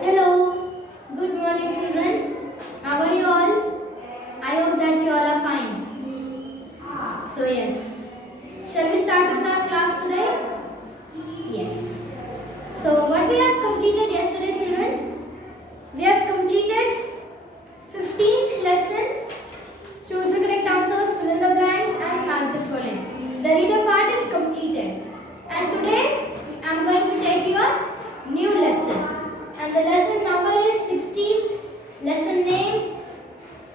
Hello, good morning children. How are you all? I hope that you all are fine. So yes, shall we start with our class today? Yes. So what we have completed yesterday children? We have completed 15th lesson. Choose the correct answers, fill in the blanks and match the following. The reader part is completed. And today I am going to take you a new lesson. And the lesson number is 16th. Lesson name,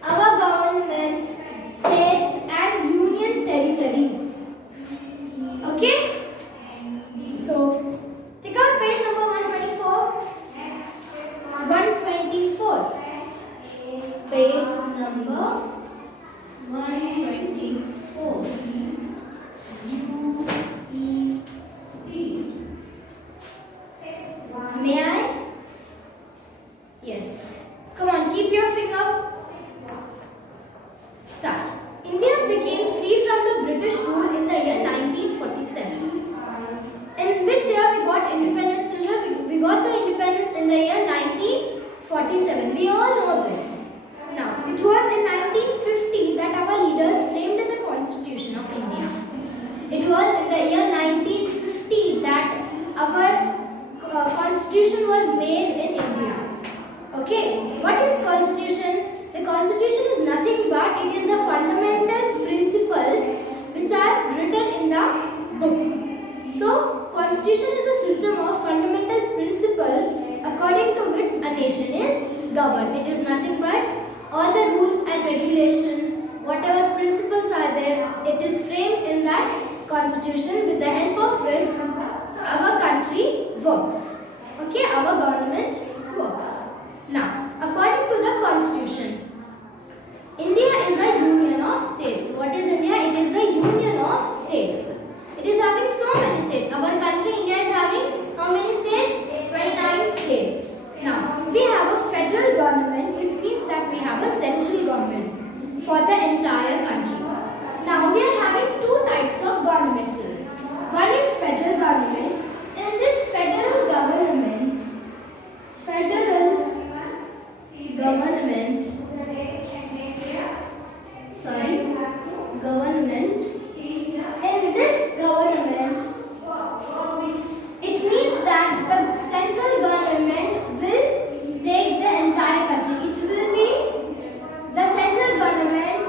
Our Government, States and Union Territories. Okay? So, take out page number 124. 124. Page number 124. May I? Yes. Come on, keep your finger. Start. India became free from the British rule in the year 1947. In which year we got independence, children? We got the independence in the year 1947. We all know this. Now, it was in 1950 that our leaders framed the Constitution of India. It was in the year 1950 that our Constitution was made in India. Okay, what is Constitution? The Constitution is nothing but it is the fundamental principles which are written in the book. So, Constitution is a system of fundamental principles according to which a nation is governed. It is nothing but all the rules and regulations, whatever principles are there, it is framed in that Constitution with the help of which our country works. Okay, our government works. Now, according to the Constitution, India is a union of states. What is India? It is a union of states. It is having so many states. Our country, India, is having how many states? 29 states. Now, we have a federal government, which means that we have a central government for the entire country. Now, we are having two types of government, children. One is federal government. In this federal government, in this government, it means that the central government will take the entire country. It will be the central government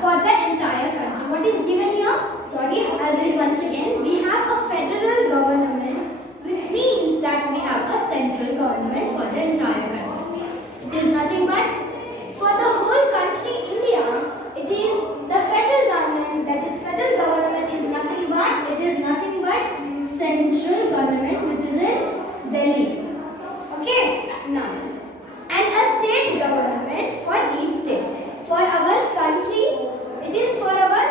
for the entire country. What is given here? Sorry, I'll read once again. We have a federal government, which means that we have a central government for the entire country. It is nothing but for the whole country, India, it is the federal government. That is, federal government is nothing but central government, which is in Delhi. Okay, now, and a state government for each state. For our country, it is for our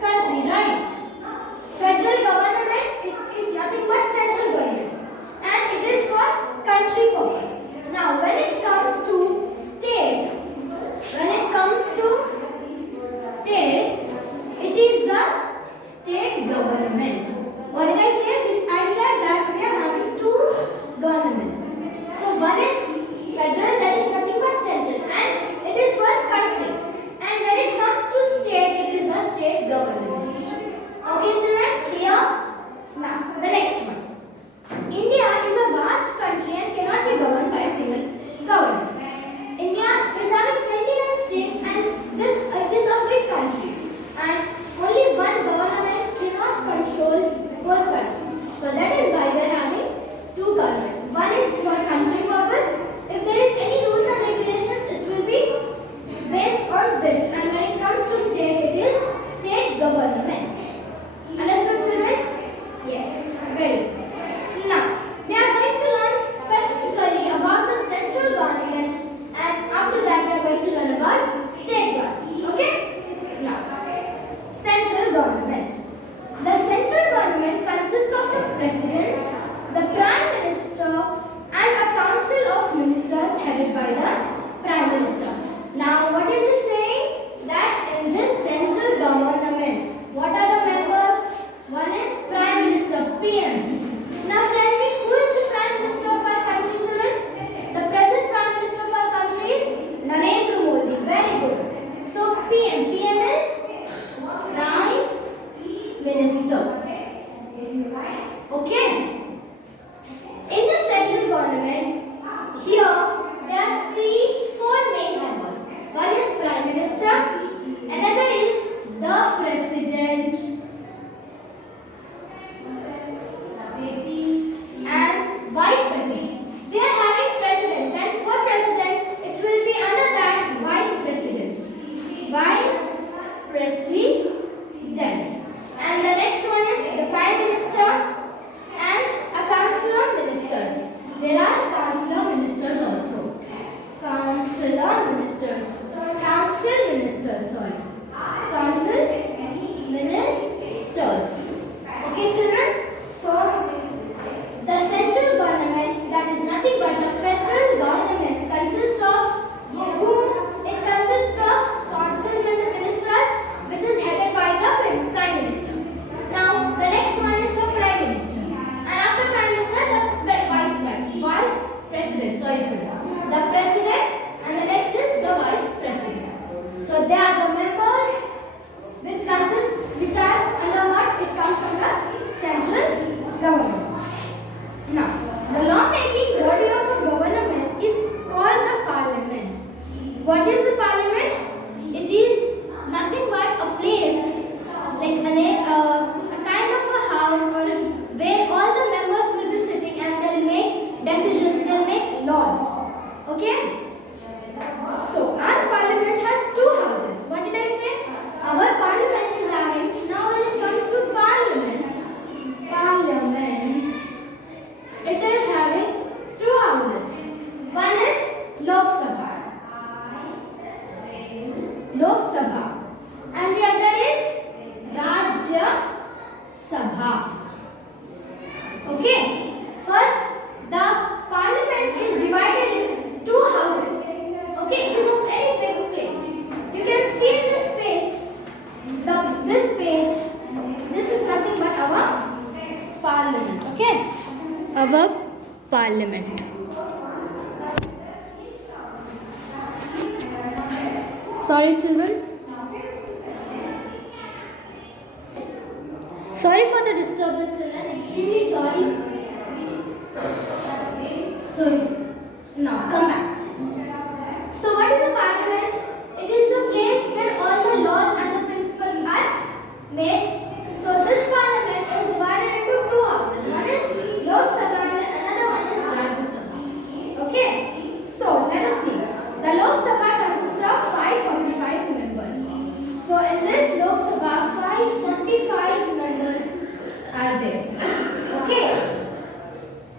country, right? Federal government, it is nothing but central government, and it is for country purpose. Now, when it comes to state, it is the state government. What did I say? I said that we are having two governments. So one is federal, that is nothing but central, and it is for country. And when it comes to state, it is the state government. Okay, children, clear? Now, the next one. India is a vast country and cannot be governed by a single government. India is having 29 states, and this is a big country, and only one government cannot control whole country. So that is why we are having two governments. One is for country purpose. If there is any rules and regulations, it will be based on this. And when it comes to state, it is state government. Understood, children? Yes, very good. Now, we are going to learn specifically about the central government, and after that we are going to learn about state government. Okay? Now, central government. The central government consists of the president, the prime minister, and a council of ministers headed by the prime minister. Now, what is he saying? That in this central government, what are the members? One is prime minister, PM. Okay. In the central government, here there are four main members. One is Prime Minister, another is the President, and Vice President. We are having President, then for President, it will be under that Vice President. Vice President. And the next one is the Prime Minister and a Council of Ministers. There are Council of Ministers also. Council of Ministers. Council Ministers, sorry. Council Ministers. Okay, children? So, the central government, that is nothing but the federal government, consists of whom? It consists of Council Ministers, which is headed by the Prime Minister. Now, the next one is the Prime Minister. And after Prime Minister, the Vice President. Sorry, children. The President, and the next is the Vice President. So, they are the members which are under what? It comes from the central government. Now, the law-making body of a government is called the Parliament. What is the Parliament? It is nothing but a place, like a kind of a house where all the members will be sitting and they'll make decisions, they'll make laws. Okay? So, our Parliament has two houses. What did I say? Our Parliament is having, now when it comes to Parliament, it is having two houses. One is Lok Sabha, and the other is Rajya Sabha. Okay. First, the Parliament is divided in two houses. Okay, it is a very big place. You can see in this page. This is nothing but our Parliament. Okay. Our Parliament. Sorry, children. Sorry for the disturbance, children. Extremely sorry. So, now come back. So, what is the Parliament? It is the place where all the laws and the principles are made. So, this Parliament is divided into two houses. One is Lok Sabha and another one is Rajya Sabha. Okay. So, let us see. The Lok Sabha consists of 545 members. So, in this Lok Sabha, 545 members are there. Okay.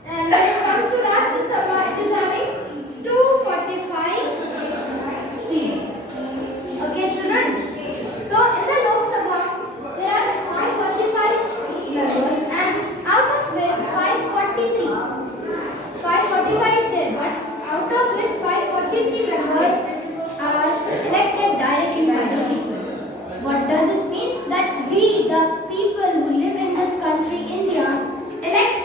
And when it comes to Rajya Sabha, it is having 245 seats. Okay, children. So, in the Lok Sabha, there are 545 members, and out of which 543. 545 is there, but out of which 543 members are elected directly by the people. What does it mean? That we, the people who live in this country, India, elect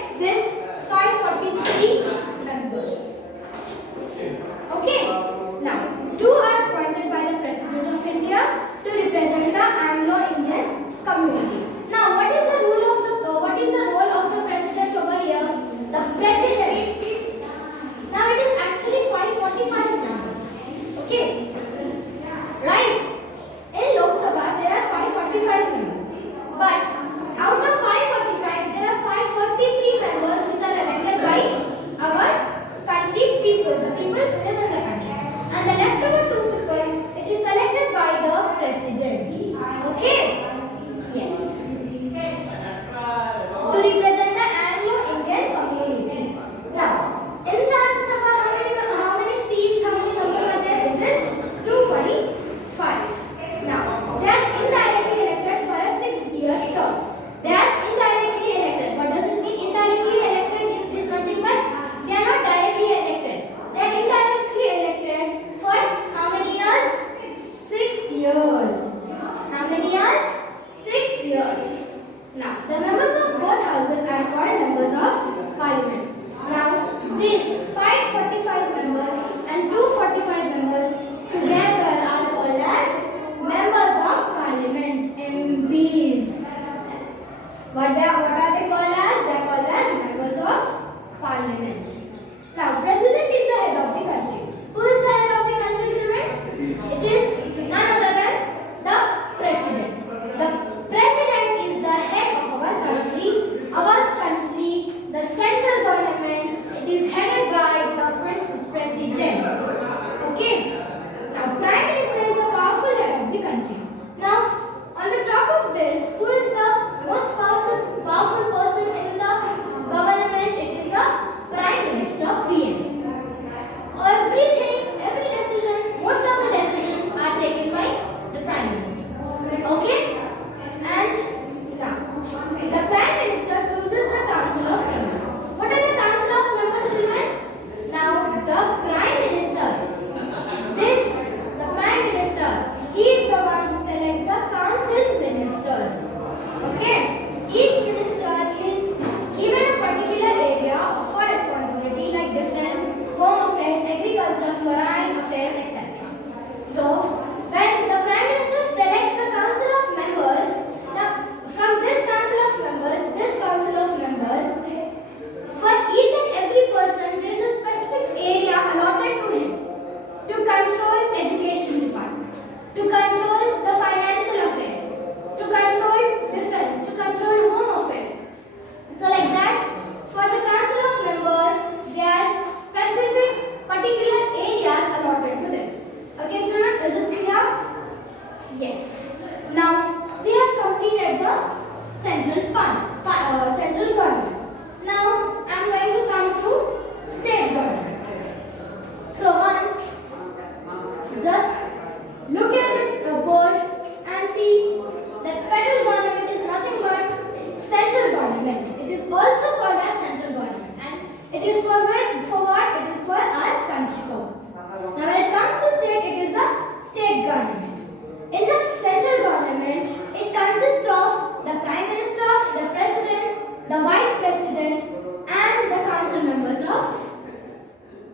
president and the council members of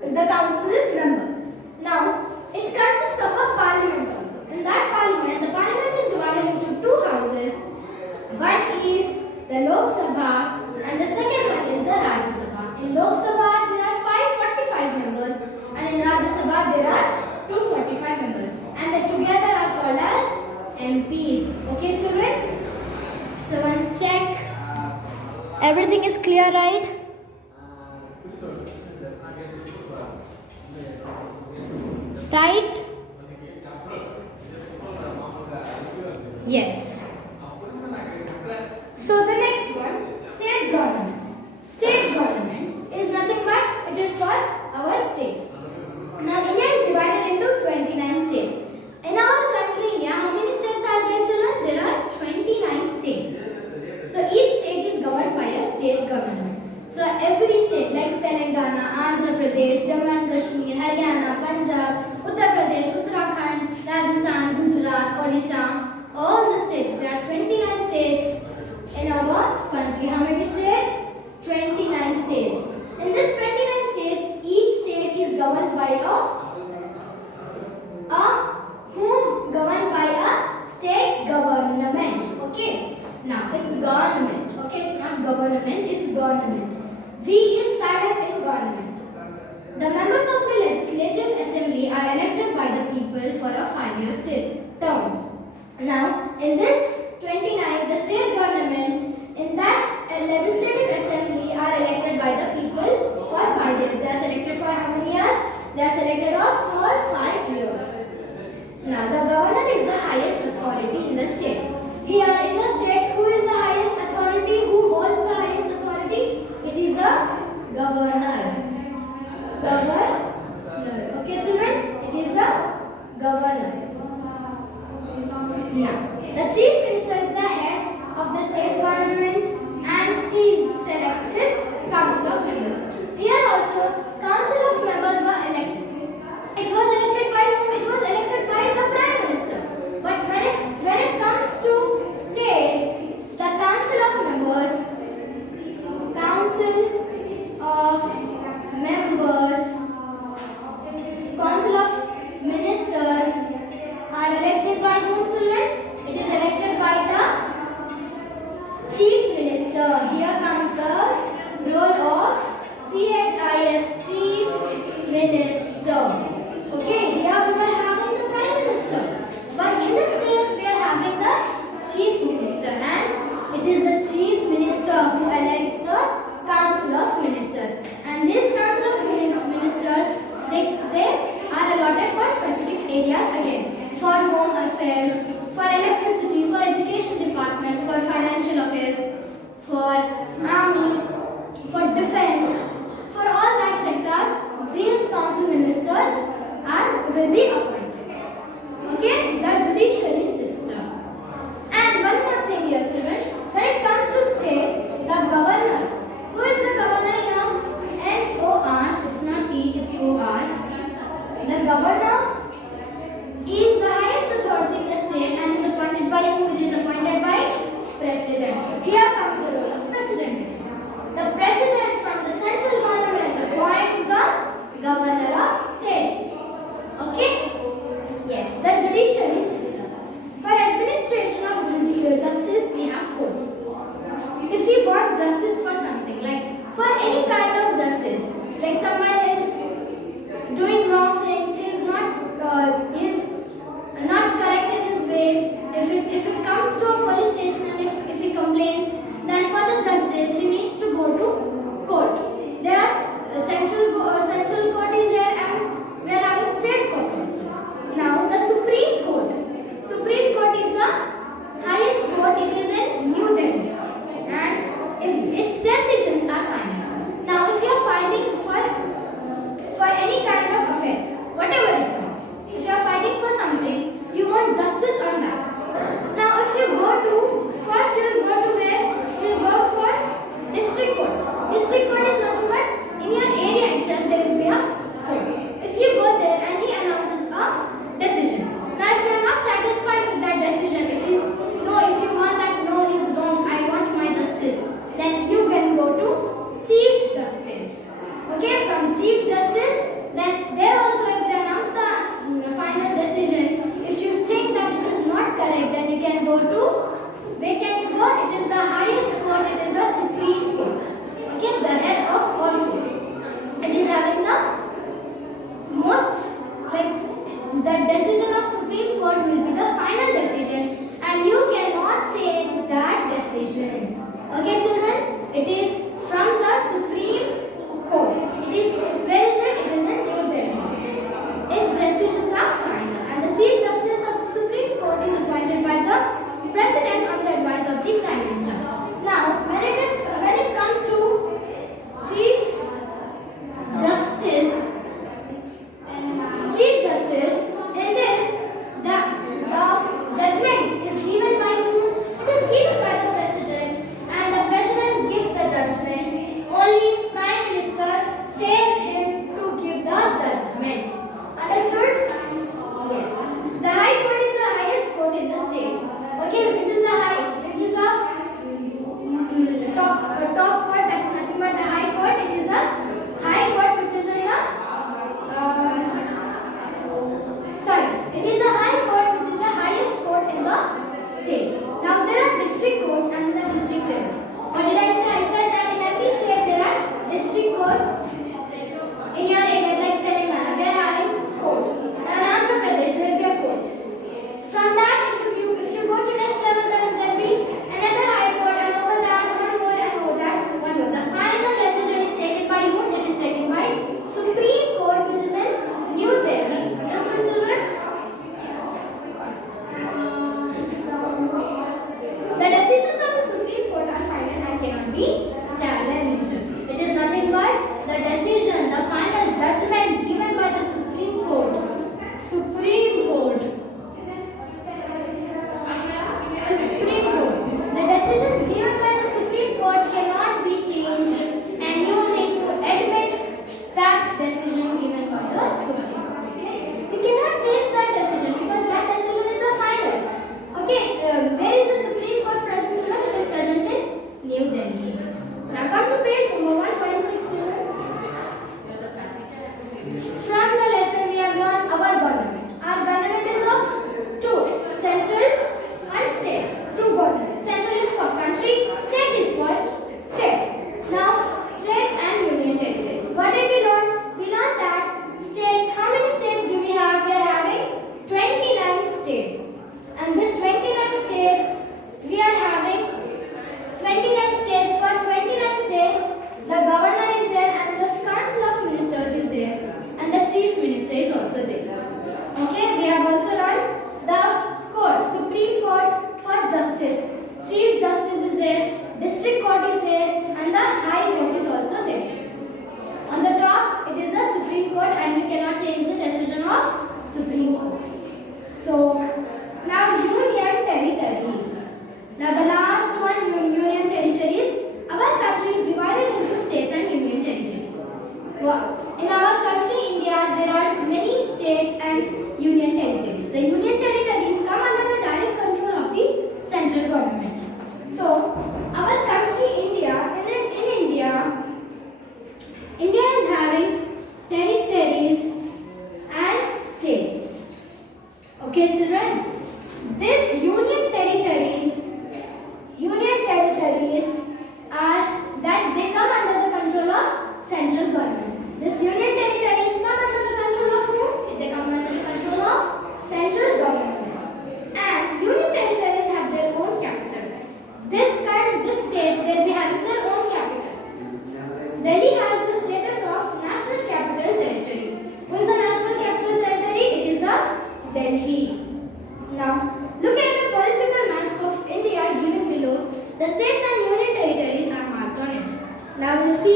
the council members. Now, it consists of a parliament also. In that parliament, the parliament is divided into two houses. One is the Lok Sabha and the second one is the Rajya Sabha. In Lok Sabha, there are 545 members and in Rajya Sabha, there are 245 members. And they together are called as MPs. Okay, children? So once check. Everything is clear, right? Right? Yes. So the next one, state government. State government is nothing but it is for our state. Now India is divided into 29 states. In our country India, how many states are there, children? There are 29 states. So each state is governed by a state government. So every state like Telangana, Andhra Pradesh, Jammu and Kashmir, Haryana, Punjab, Uttar Pradesh, Uttarakhand, Rajasthan, Gujarat, Odisha, all the states. There are 29 states in our country. How many states? 29 states. In this 29 states, each state is governed by governed by a state government. Okay. Now it's government. Okay, it's not government, it's government. V is silent in government. The members of the Legislative Assembly are elected by the people for a 5-year term. Now, in this 29, the state government, in that Legislative Assembly are elected by the people for 5 years. They are selected for how many years? They are selected for 5 years. Now, the governor is the highest authority in the state. Here in the state, who is the highest authority? Who holds the highest authority? It is the governor. Governor. Okay, children? It is the governor. Now, the chief minister is the head of the state government and he selects his council of members. Here also, council of members were elected. It was elected by whom? It was elected by the prime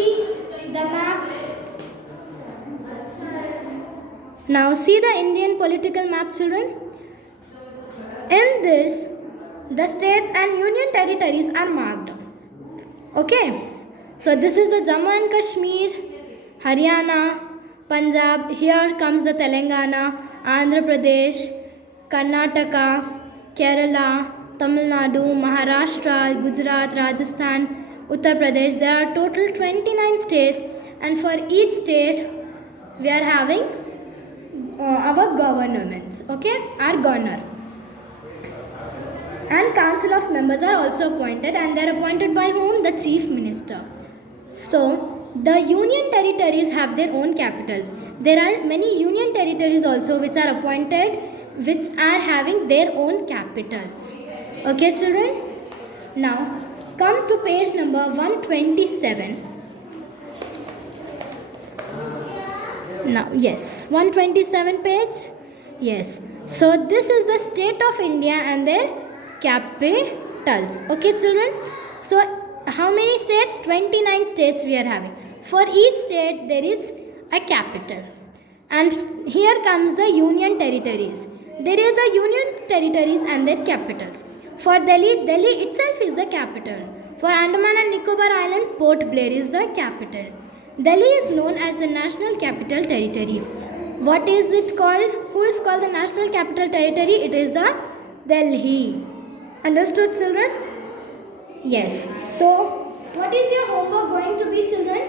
see the map. Now see the Indian political map, children. In this, the states and union territories are marked. Okay. So this is the Jammu and Kashmir, Haryana, Punjab. Here comes the Telangana, Andhra Pradesh, Karnataka, Kerala, Tamil Nadu, Maharashtra, Gujarat, Rajasthan, Uttar Pradesh. There are total 29 states, and for each state we are having our governments, okay, our governor. And council of members are also appointed, and they are appointed by whom? The chief minister. So, the union territories have their own capitals. There are many union territories also which are appointed, which are having their own capitals. Okay, children? Now, come to page number 127. Now, yes, 127 page. Yes. So, this is the state of India and their capitals. Okay, children? So, how many states? 29 states we are having. For each state, there is a capital. And here comes the union territories. There is the union territories and their capitals. For Delhi, Delhi itself is the capital. For Andaman and Nicobar Island, Port Blair is the capital. Delhi is known as the National Capital Territory. What is it called? Who is called the National Capital Territory? It is the Delhi. Understood, children? Yes. So, what is your homework going to be, children?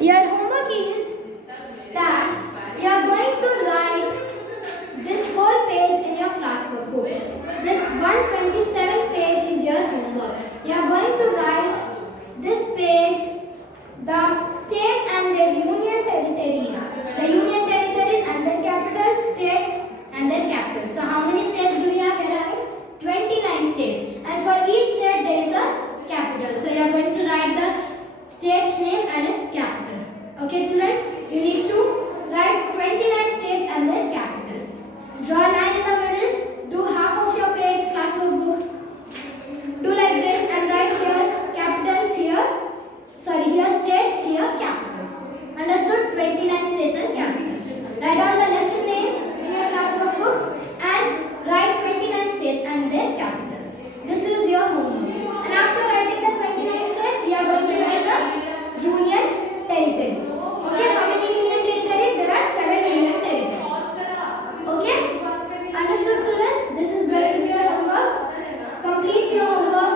Your homework is that you are going to write this whole page in your classwork book. This 127 page is your homework. You are going to write this page, the states and their union territories. The union territories and their capital, states and their capital. So how many states do we have? We are having 29 states. And for each state there is a capital. So you are going to write the state name and its capital. Okay, children? You need to write 29 states and their capitals. Draw a line in the middle. Do half of your page classwork book. Do like this and write here capitals here. Sorry, here states, here capitals. Understood? 29 states and capitals. Write down the lesson name in your classwork book and write 29 states and their capitals. This is your homework. And after writing the 29 states, you are going to write the union territories. Okay, how many union territories? There are 7 union territories. Okay? Understood, children? This is going to be your homework. Complete your homework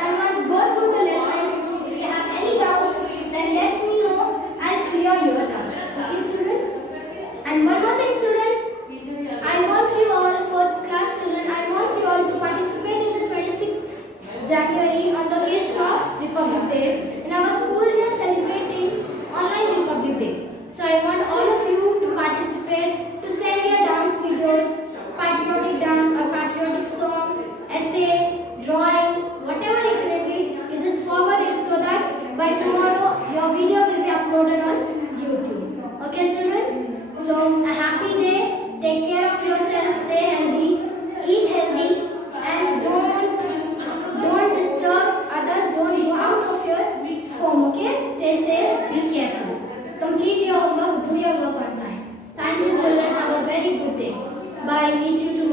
and once go through the lesson. If you have any doubt, then let me know. I'll clear your doubts. Okay, children? And one more thing, children. I want you all, 4th class children, I want you all to participate in the 26th January on the occasion of Republic Day. In our school, we are celebrating online Republic Day. So I want all of you to participate, to send your dance videos, patriotic dance or patriotic song, essay, drawing, whatever it may be. You just forward it so that by tomorrow your video will be uploaded on YouTube. Okay, children? So a happy day. Take care of yourself. Stay healthy. Eat healthy, and don't disturb others. Don't go out of your home. Okay? Stay safe. Be careful. Complete your homework. Do your work on time. Thank you, children. Have a very good day. Bye. Meet you tomorrow.